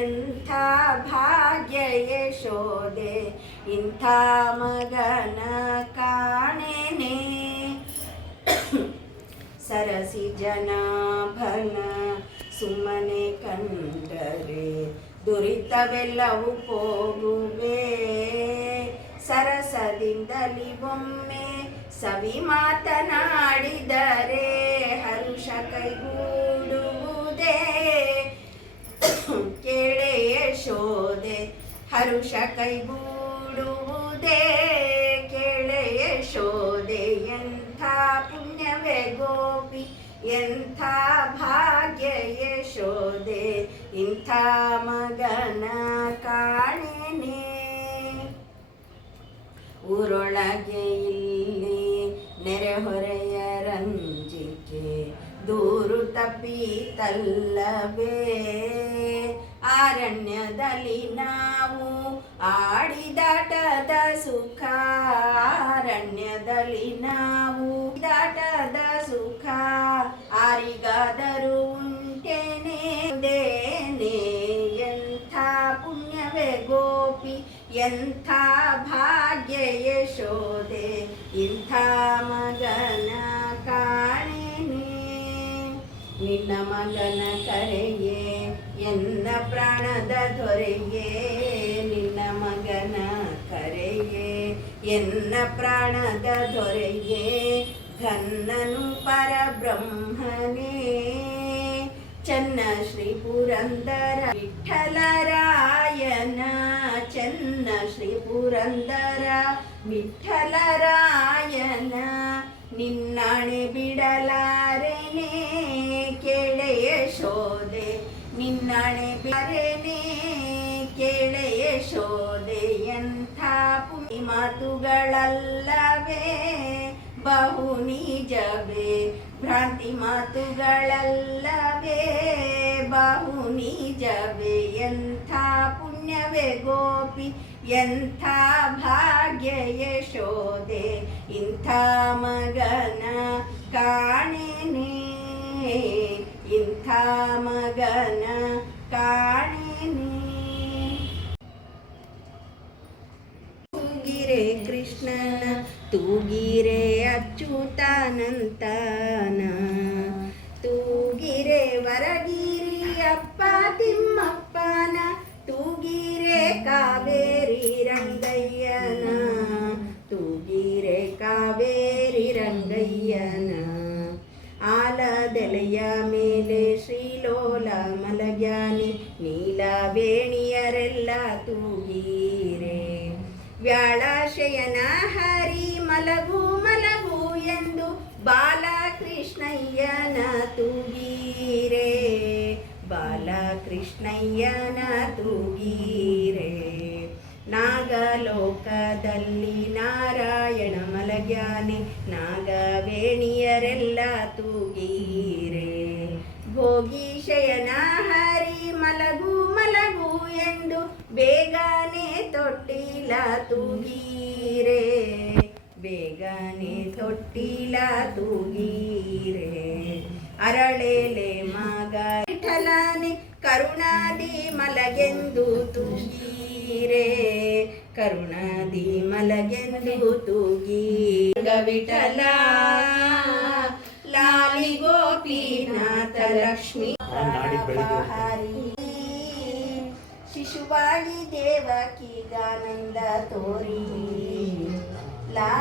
ಎಂಥ ಭಾಗ್ಯ ಯಶೋದೆ, ಇಂಥ ಮಗನ ಕಾಣೆನೆ. ಸರಸಿ ಜನಾಭನ ಸುಮ್ಮನೆ ಕಂಡರೆ ದುರಿತವೆಲ್ಲವೂ ಹೋಗುವೆ ಸರಸದಿಂದಲಿ ಒಮ್ಮೆ ಸವಿ ಮಾತನಾಡಿದರೆ ಹರುಷ ಕೈಗೂಡುವುದೇ ಹರುಷ ಕೈಗೂಡುವುದೇ ಕೆಳೆಯ ಶೋದೆ, ಎಂಥ ಪುಣ್ಯವೇ ಗೋಪಿ, ಎಂಥ ಭಾಗ್ಯ ಯಶೋದೆ ಇಂಥ ಮಗನ ಕಾಣೆನೆ. ಊರೊಳಗೆ ಇಲ್ಲಿ ನೆರೆಹೊರೆಯ ರಂಜಿಕೆ, ದೂರು ತಪ್ಪಿತಲ್ಲವೇ ಅರಣ್ಯದಲ್ಲಿ ಪುಣ್ಯವೇ ಗೋಪಿ, ಎಂಥ ಭಾಗ್ಯ ಯಶೋದೆ ಇಂಥ ಮಗನ ಕಾಣೆನೆ. ನಿನ್ನ ಮಗನ ಕರೆಯೇ ಎನ್ನ ಪ್ರಾಣದ ದೊರೆಯೇ. ನಿನ್ನ ಮಗನ ಕರೆಯೇ ಎನ್ನ ಪ್ರಾಣದ ದೊರೆಯೇ. ಘನ್ನನು ಪರಬ್ರಹ್ಮನೇ. ಶ್ರೀ ಪುರಂದರ ವಿಠಲರಾಯನ ಚನ್ನ ಶ್ರೀ ಪುರಂದರ ವಿಠಲರಾಯನ ನಿನ್ನಣೆ ಬಿಡಲಾರೆನೆ ಕೆಳೆಯ ಶೋದೆ, ನಿನ್ನಣೆ ಬಿಡರೇನೆ ಕೆಳೆಯ ಶೋದೆ, ಎಂಥ ಪುಣಿ ಮಾತುಗಳಲ್ಲವೇ, ಬಹು ನಿಜವೇ, ಭ್ರಾಂತಿ ಮಾತುಗಳಲ್ಲವೇ. ಬಹು ನಿಜವೇ, ಎಂಥ ಪುಣ್ಯವೇ ಗೋಪಿ, ಎಂಥ ಭಾಗ್ಯ ಯಶೋದೆ ಇಂಥ ಮಗನ ಕಾಣೆನೆ, ಇಂಥ ಮಗನ ಕಾಣೆನೆ. ತೂಗಿರೆ ಕೃಷ್ಣನ, ತೂಗಿರೆ ಅಚ್ಯುತಾನಂತನ. ಆಲದೆಲೆಯ ಮೇಲೆ ಶ್ರೀಲೋಲ ಮಲಗ್ಯಾನಿ ನೀಲವೇಣಿಯರೆಲ್ಲ ತೂಗೀರೆ. ವ್ಯಾಳಾಶಯನ ಹರಿ ಮಲಗು ಮಲಗು ಎಂದು ಬಾಲಕೃಷ್ಣಯ್ಯನ ತೂಗೀರೆ. ಬಾಲಕೃಷ್ಣಯ್ಯನ ತೂಗೀರೆ. ನಾಗಲೋಕದಲ್ಲಿ ನಾರಾಯಣ ಮಲಗ್ಯಾನೆ. ನಾಗವೇಣಿಯರೆಲ್ಲ ತೂಗೀರೆ. ಭೋಗೀಶಯನ ಹರಿ ಮಲಗು ಮಲಗು ಎಂದು ಬೇಗನೆ ತೊಟ್ಟಿಲ ತೂಗೀರೆ. ಬೇಗನೆ ತೊಟ್ಟಿಲ ತೂಗೀರೆ. ಅರಳೆಲೆ ಮಗ ಕರುಣಾದಿ ಮಲಗೆಂದು ತೂಗೀರೆ ಕರುಣಾದಿ ಮಲಗೆಂದು ತೂಗಿ ವಿಠಲ ಲಾಲಿ ಗೋಪಿನಾಥ ಲಕ್ಷ್ಮಿ. ಹರಿ ಶಿಶುವಾಳಿ ದೇವಕಿಗಾನಂದ ತೋರಿ. ಲಾ